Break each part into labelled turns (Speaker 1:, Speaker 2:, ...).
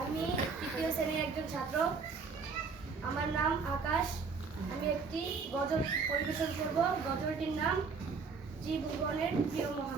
Speaker 1: আমি তৃতীয় শ্রেণির একজন ছাত্র। আমার নাম আকাশ। আমি একটি গজল পরিবেশন করব। গজলটির নাম জীবনের প্রিয় মহান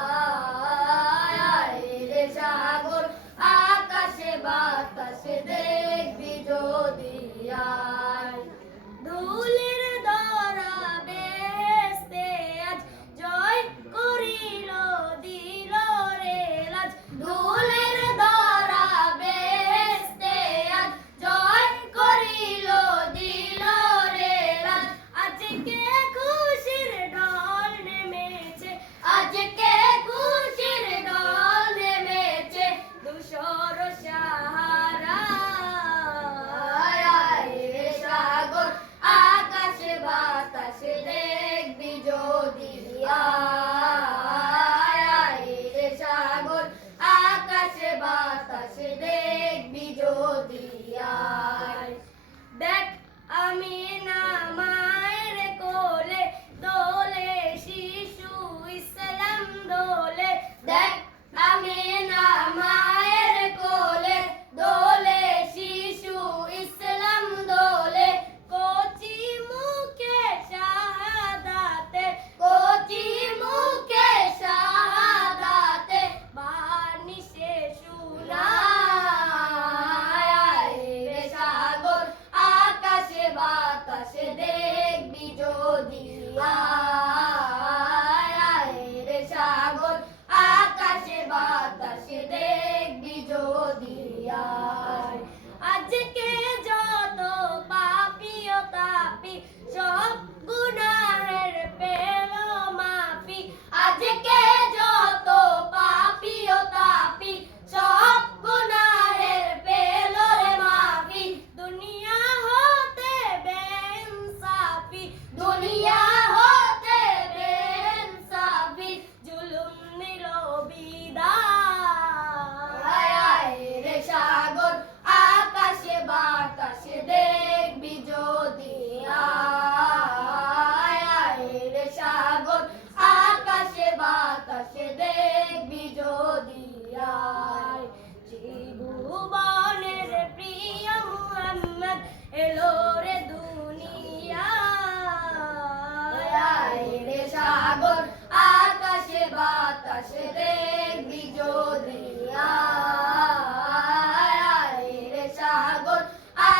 Speaker 1: সাগর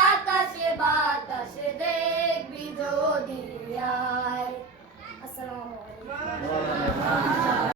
Speaker 1: আকাশে বাতাসে দেখবি যদি আসসালামু আলাইকুম।